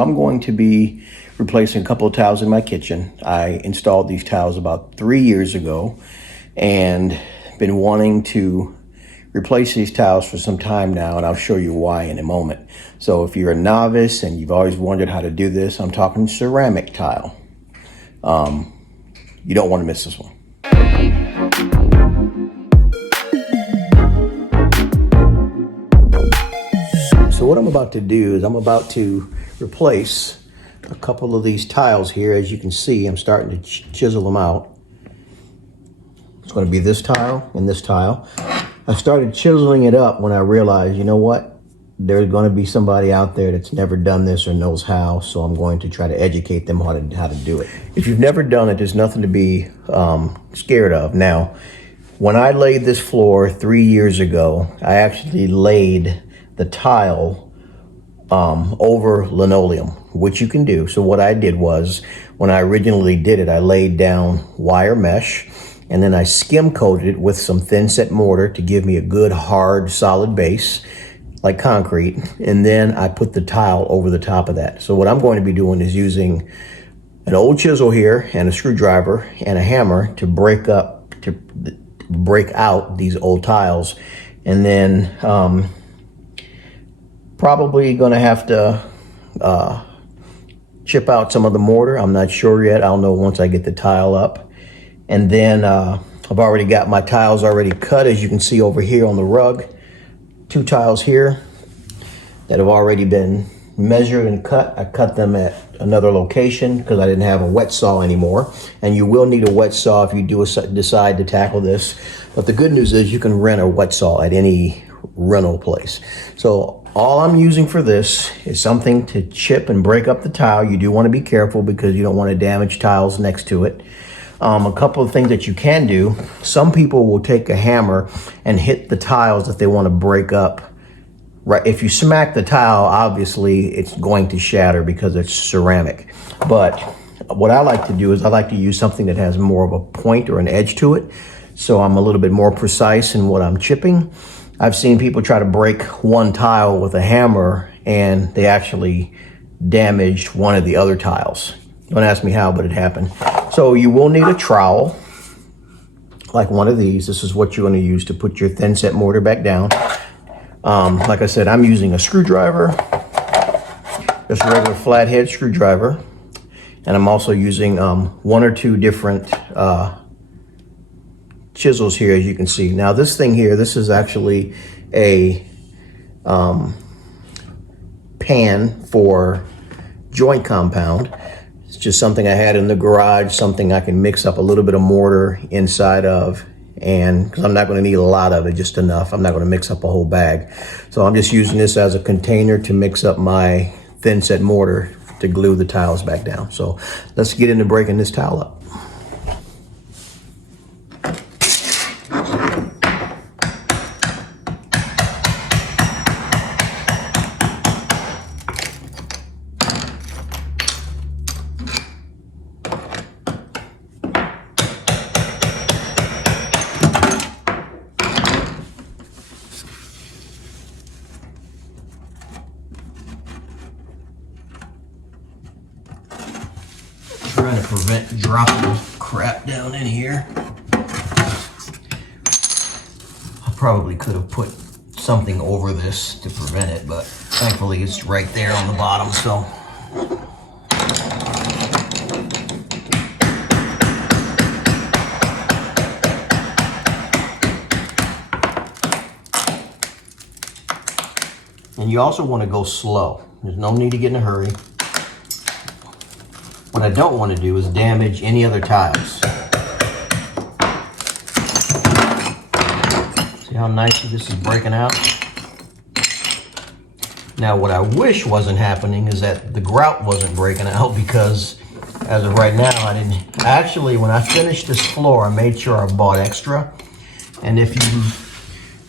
I'm going to be replacing a couple of tiles in my kitchen. I installed these tiles about 3 years ago and been wanting to replace these tiles for some time now, and I'll show you why in a moment. So if you're a novice and you've always wondered how to do this, I'm talking ceramic tile. You don't want to miss this one. So what I'm about to do is I'm about to replace a couple of these tiles here. As you can see, I'm starting to chisel them out. It's going to be this tile and this tile. I started chiseling it up when I realized, you know what? There's going to be somebody out there that's never done this or knows how, so I'm going to try to educate them how to do it. If you've never done it, there's nothing to be scared of. Now, when I laid this floor 3 years ago, I actually laid the tile over linoleum, which you can do. So what I did was, when I originally did it, I laid down wire mesh, and then I skim coated it with some thin set mortar to give me a good, hard, solid base, like concrete. And then I put the tile over the top of that. So what I'm going to be doing is using an old chisel here and a screwdriver and a hammer to break out these old tiles. And then probably gonna have to chip out some of the mortar. I'm not sure yet. I'll know once I get the tile up. And then I've already got my tiles already cut, as you can see over here on the rug. 2 tiles here that have already been measured and cut. I cut them at another location because I didn't have a wet saw anymore. And you will need a wet saw if you do decide to tackle this. But the good news is you can rent a wet saw at any rental place. So all I'm using for this is something to chip and break up the tile. You do want to be careful because you don't want to damage tiles next to it. A couple of things that you can do. Some people will take a hammer and hit the tiles that they want to break up. Right, if you smack the tile, obviously it's going to shatter because it's ceramic. But what I like to do is I like to use something that has more of a point or an edge to it. So I'm a little bit more precise in what I'm chipping. I've seen people try to break one tile with a hammer and they actually damaged one of the other tiles. Don't ask me how, but it happened. So you will need a trowel, like one of these. This is what you're going to use to put your thin set mortar back down. Like I said, I'm using a screwdriver, just a regular flathead screwdriver. And I'm also using 1 or 2 different chisels here, as you can see. Now this thing here, this is actually a pan for joint compound. It's just something I had in the garage, something I can mix up a little bit of mortar inside of, and because I'm not going to need a lot of it, just enough. I'm not going to mix up a whole bag. So I'm just using this as a container to mix up my thin set mortar to glue the tiles back down. So let's get into breaking this tile up. Trying to prevent dropping crap down in here. I probably could have put something over this to prevent it, but thankfully it's right there on the bottom, so. And you also want to go slow. There's no need to get in a hurry. What I don't want to do is damage any other tiles. See how nicely this is breaking out? Now what I wish wasn't happening is that the grout wasn't breaking out, because as of right now, actually, when I finished this floor, I made sure I bought extra. And if you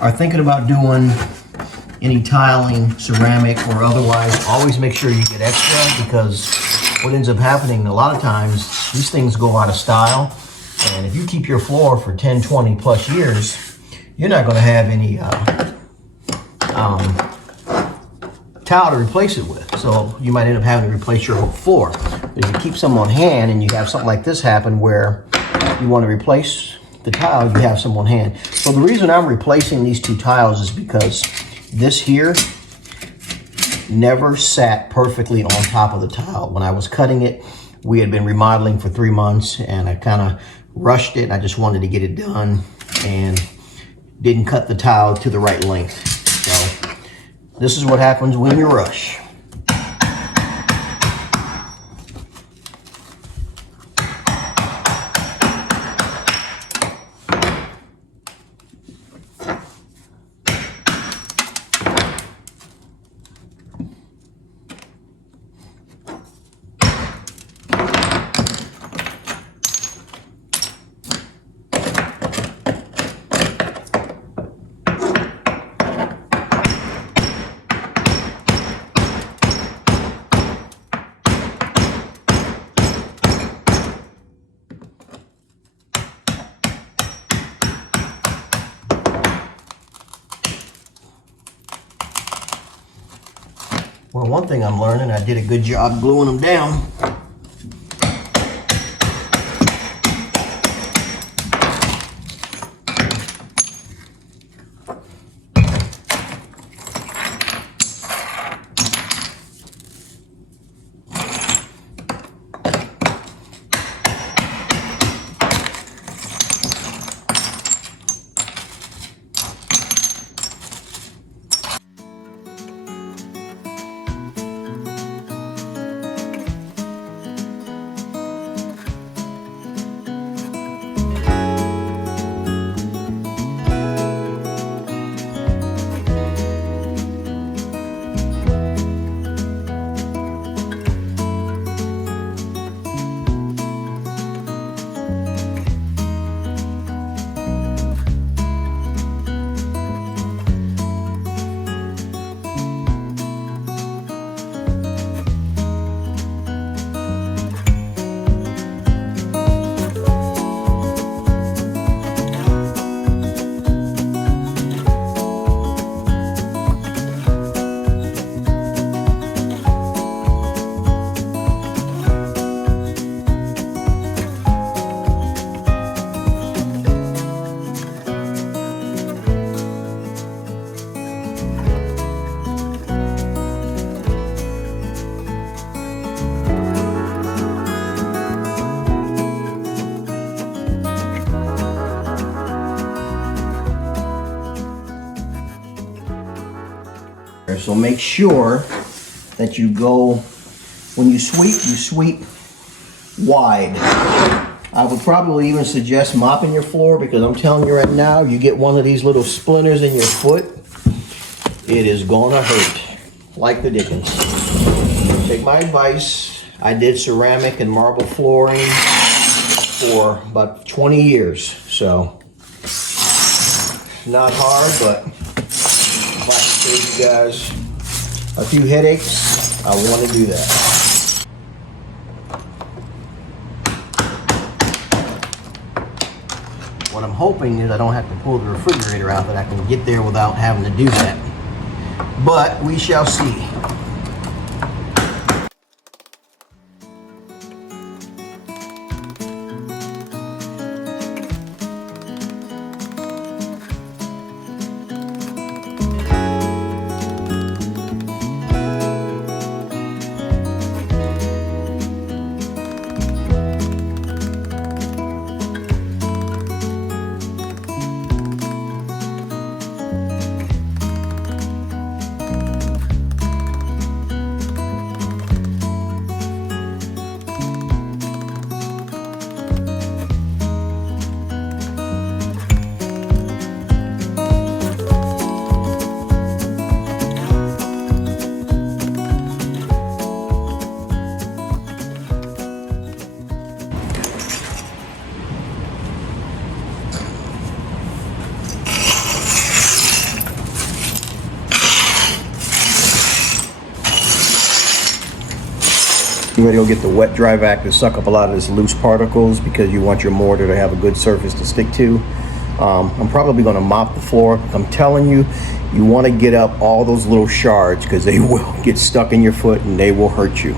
are thinking about doing any tiling, ceramic or otherwise, always make sure you get extra, because what ends up happening a lot of times, these things go out of style. And if you keep your floor for 10, 20 plus years, you're not going to have any towel to replace it with. So you might end up having to replace your whole floor. But if you keep some on hand and you have something like this happen where you want to replace the tile, you have some on hand. So the reason I'm replacing these two tiles is because this here never sat perfectly on top of the tile. When I was cutting it, we had been remodeling for 3 months and I kind of rushed it. I just wanted to get it done and didn't cut the tile to the right length. So this is what happens when you rush. Well, one thing I'm learning, I did a good job gluing them down. So make sure that you go, when you sweep wide. I would probably even suggest mopping your floor because I'm telling you right now, you get one of these little splinters in your foot, it is gonna hurt like the dickens. Take my advice. I did ceramic and marble flooring for about 20 years, so not hard, but if I can save you guys a few headaches, I want to do that. What I'm hoping is I don't have to pull the refrigerator out, that I can get there without having to do that. But we shall see. You ready to go get the wet dry vac to suck up a lot of this loose particles because you want your mortar to have a good surface to stick to. I'm probably going to mop the floor. I'm telling you, You want to get up all those little shards because they will get stuck in your foot and they will hurt you.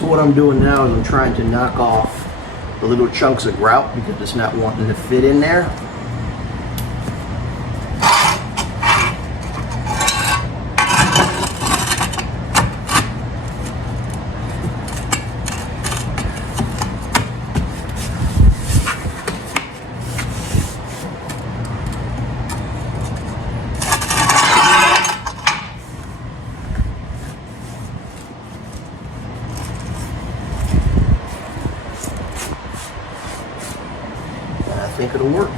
What I'm doing now is I'm trying to knock off the little chunks of grout because it's not wanting to fit in there. I think it'll work.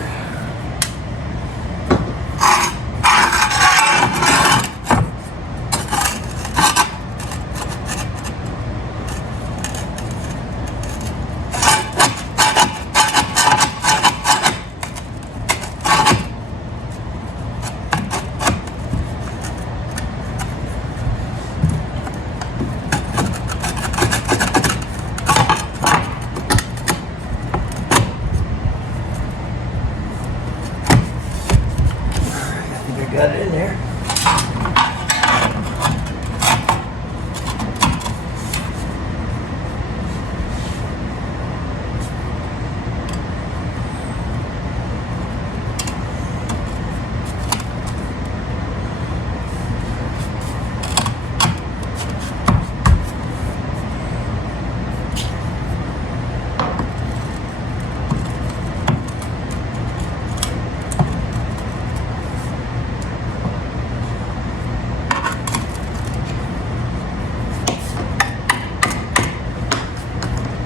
Got it in there.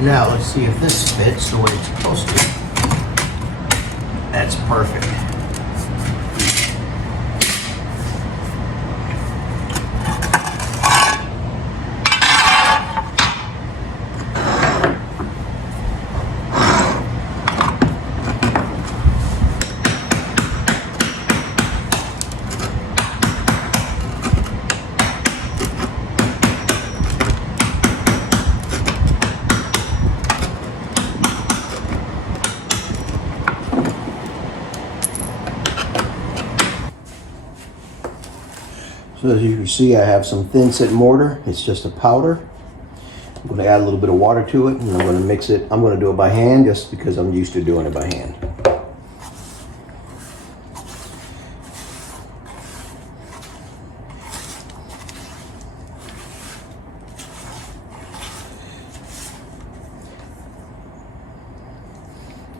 Now let's see if this fits the way it's supposed to. That's perfect. So as you can see, I have some thin set mortar. It's just a powder. I'm going to add a little bit of water to it, and I'm going to mix it. I'm going to do it by hand just because I'm used to doing it by hand.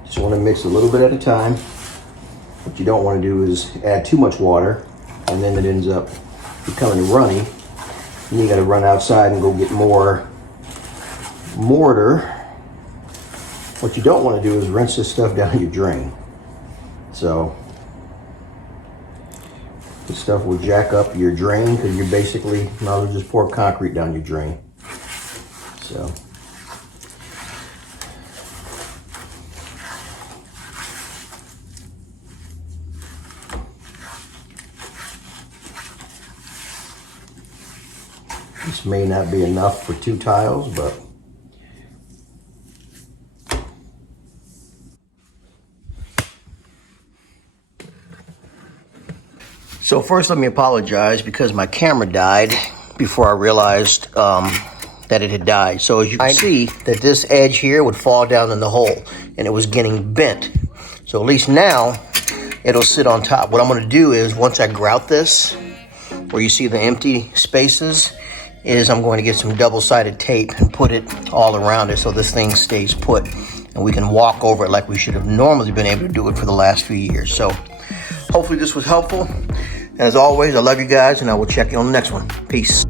Just want to mix a little bit at a time. What you don't want to do is add too much water, and then it ends up becoming runny, And you got to run outside and go get more mortar. What you don't want to do is rinse this stuff down your drain. So this stuff will jack up your drain because you're basically might as well just pour concrete down your drain. So this may not be enough for 2 tiles, but so first let me apologize because my camera died before I realized that it had died. So as you can see that this edge here would fall down in the hole and it was getting bent. So at least now it'll sit on top. What I'm gonna do is once I grout this, where you see the empty spaces, is I'm going to get some double-sided tape and put it all around it so this thing stays put and we can walk over it like we should have normally been able to do it for the last few years. So hopefully this was helpful. As always, I love you guys and I will check you on the next one. Peace.